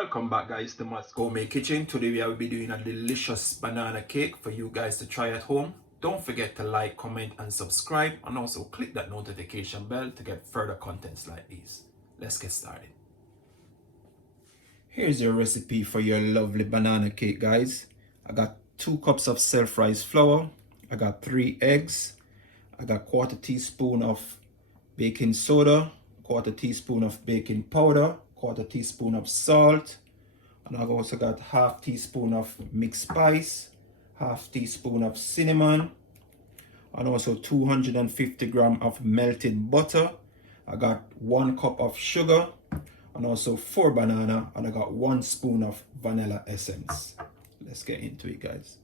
Welcome back guys to Matt Gourmet Kitchen. Today we will be doing a delicious banana cake for you guys to try at home. Don't forget to like, comment and subscribe, and also click that notification bell to get further contents like these. Let's get started. Here's your recipe for your lovely banana cake, guys. I got 2 cups of self-raised flour. I got 3 eggs. I got 1/4 teaspoon of baking soda, 1/4 teaspoon of baking powder, 1/4 teaspoon of salt, and I've also got 1/2 teaspoon of mixed spice, 1/2 teaspoon of cinnamon, and also 250 grams of melted butter. I got 1 cup of sugar, and also 4 banana, and I got 1 spoon of vanilla essence. Let's get into it, guys.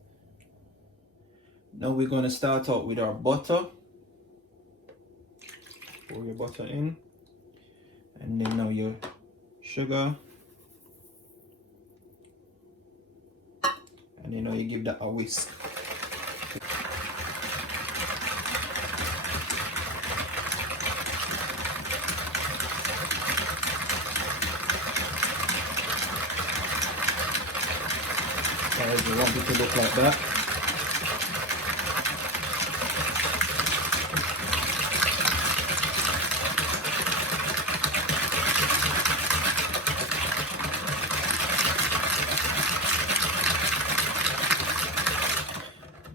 Now we're going to start out with our butter. Pour your butter in, and then now your sugar, and then now you give that a whisk. Guys, you want it to look like that.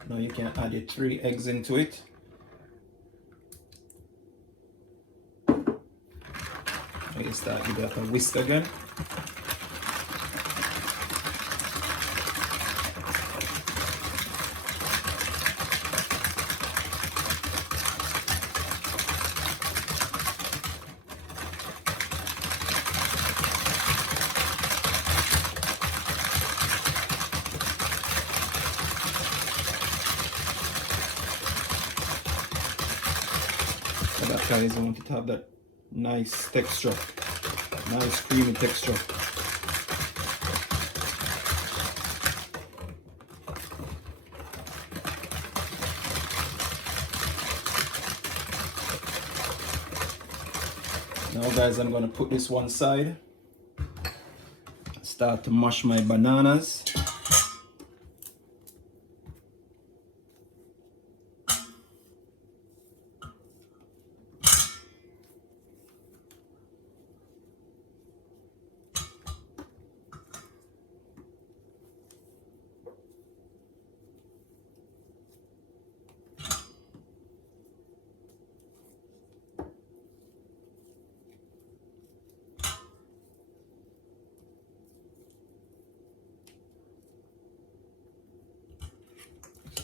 Now you can add your 3 eggs into it. Now you start with that a whisk again. So that guys, I want it to have that nice texture, nice creamy texture. Now guys, I'm going to put this one side, start to mash my bananas.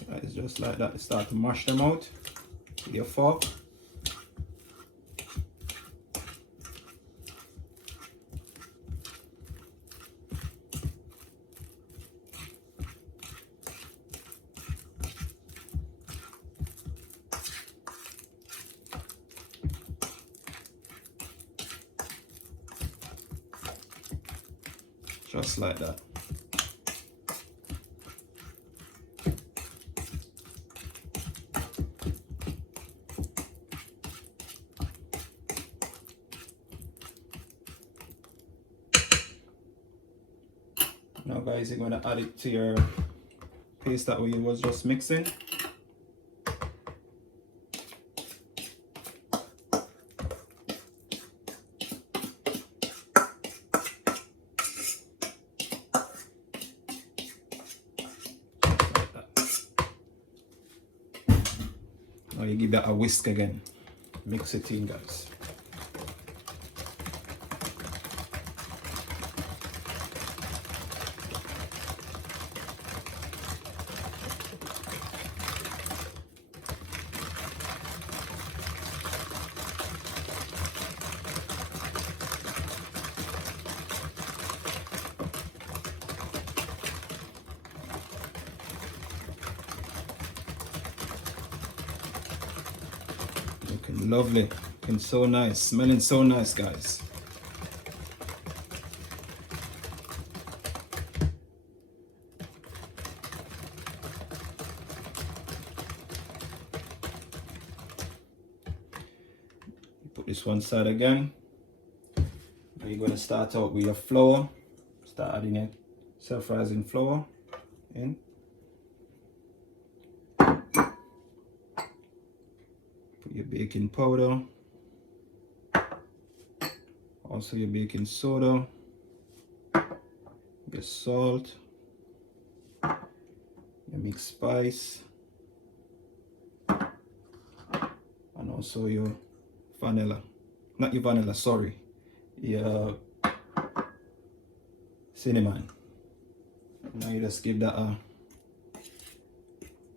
It's just like that. Start to mash them out with your fork. Just like that. Now guys, you're going to add it to your paste that we was just mixing. Like that. Now you give that a whisk again. Mix it in, guys. Looking lovely, looking so nice, smelling so nice, guys. Put this one side again. Now you're going to start out with your flour. Start adding it self-rising flour in. Put your baking powder, also your baking soda, your salt, your mixed spice, and also your vanilla. Not your vanilla, sorry, your cinnamon. Now you just give that a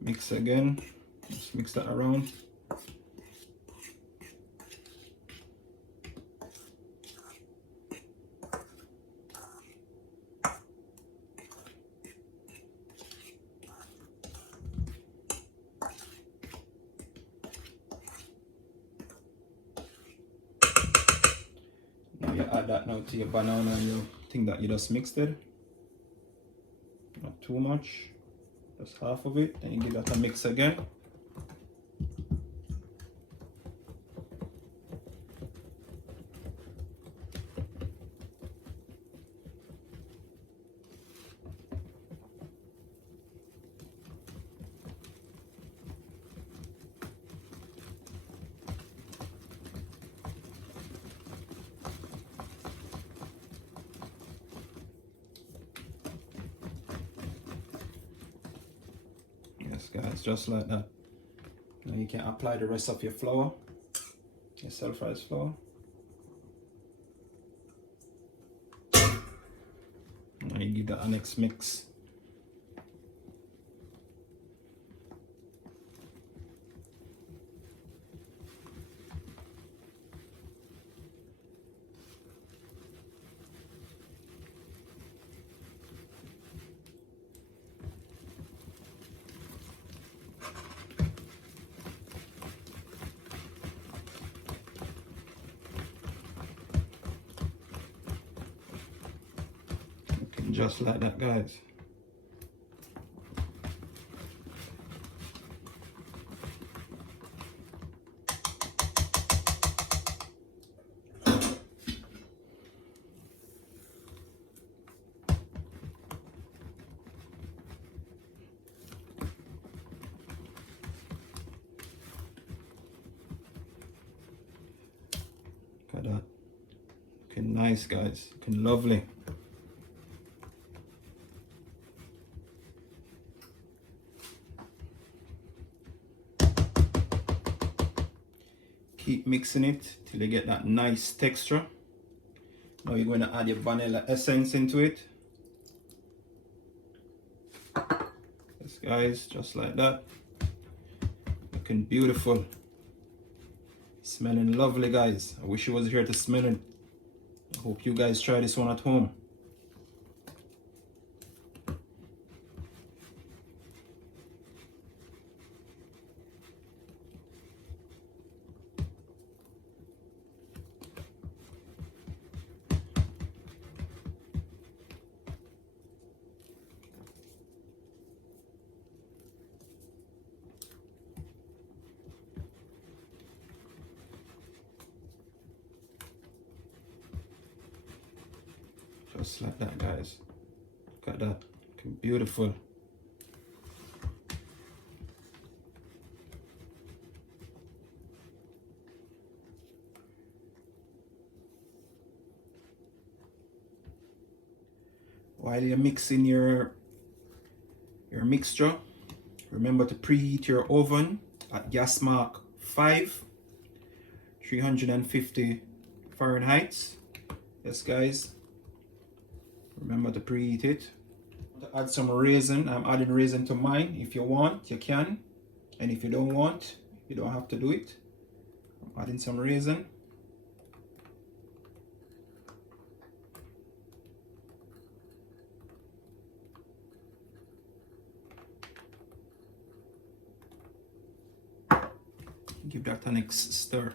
mix again. Just mix that around. Now you add that now to your banana and your thing that you just mixed it. Not too much, just half of it. Then you give that a mix again. Yes guys, just like that. Now you can apply the rest of your flour, your self-raised flour. Now you give that a next mix. Just like that, guys. Look at that. Looking nice, guys. Looking lovely. Keep mixing it till you get that nice texture. Now you're going to add your vanilla essence into it. Yes guys, just like that. Looking beautiful. Smelling lovely, guys. I wish you was here to smell it. I hope you guys try this one at home. Just like that, guys. Look at that. Looking beautiful. While you're mixing your mixture, remember to preheat your oven at gas mark 5, 350 Fahrenheit. Yes guys, remember to preheat it. To add some raisin, I'm adding raisin to mine. If you want, you can, and if you don't want, you don't have to do it. I'm adding some raisin. Give that a next stir.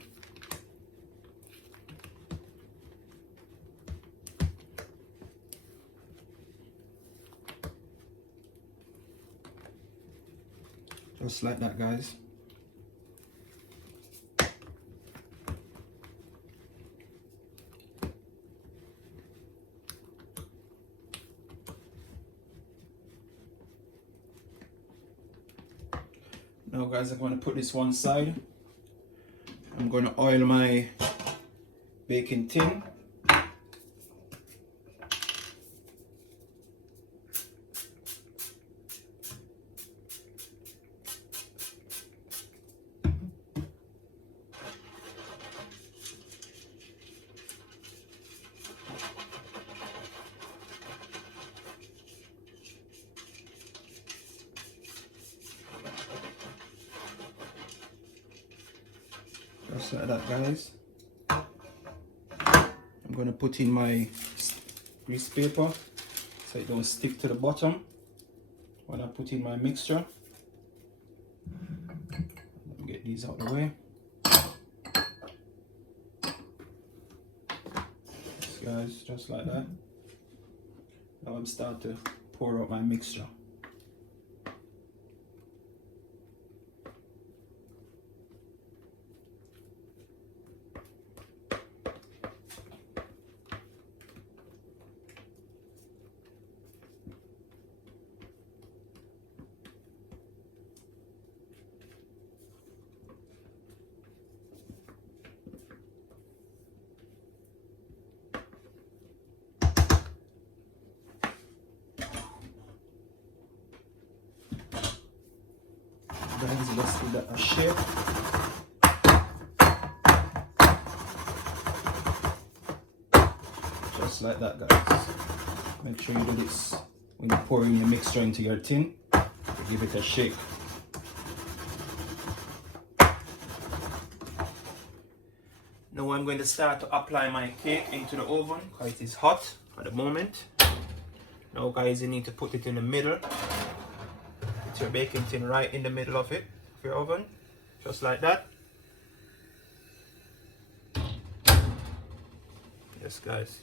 Just like that, guys. Now guys, I'm going to put this one side. I'm going to oil my baking tin. Just like that, guys. I'm going to put in my grease paper so it don't stick to the bottom when I put in my mixture. Let me get these out of the way. Yes, guys, just like that. Now I'm starting to pour out my mixture. Guys, let's give that a shake. Just like that, guys. Make sure you do this when you're pouring your mixture into your tin. Give it a shake. Now I'm going to start to apply my cake into the oven because it is hot at the moment. Now guys, you need to put it in the middle. Put your baking tin right in the middle of it, of your oven, just like that. Yes, guys.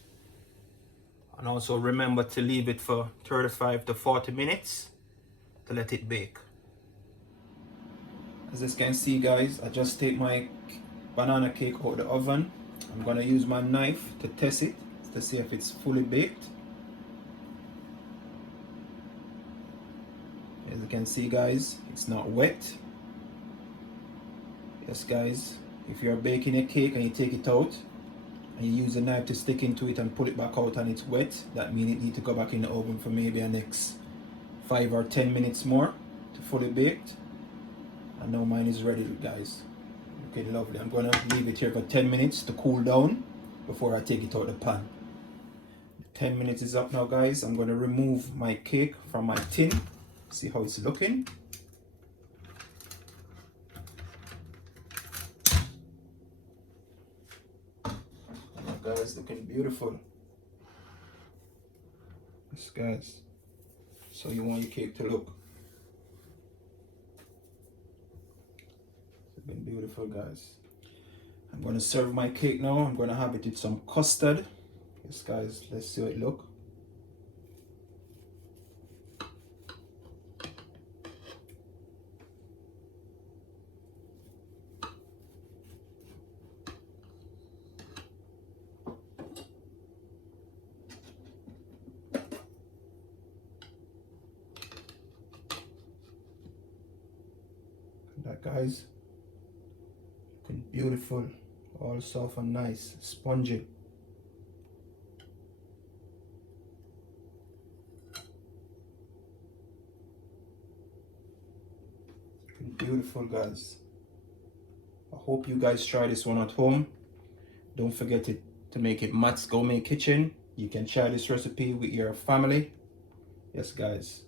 And also remember to leave it for 35 to 40 minutes to let it bake. As you can see, guys, I just take my banana cake out of the oven. I'm gonna use my knife to test it to see if it's fully baked. As you can see, guys, it's not wet. Yes, guys, if you're baking a cake and you take it out and you use a knife to stick into it and pull it back out and it's wet, that means it needs to go back in the oven for maybe the next 5 or 10 minutes more to fully baked. And now mine is ready, guys. Okay, lovely. I'm gonna leave it here for 10 minutes to cool down before I take it out of the pan. 10 minutes is up now, guys. I'm gonna remove my cake from my tin. See how it's looking. Guys, looking beautiful. Yes, guys. So you want your cake to look. It's looking beautiful, guys. I'm gonna serve my cake now. I'm gonna have it with some custard. Yes, guys. Let's see how it look. That, guys, looking beautiful, all soft and nice, spongy. Looking beautiful, guys. I hope you guys try this one at home. Don't forget to make it Matt's Gourmet Kitchen. You can share this recipe with your family. Yes, guys.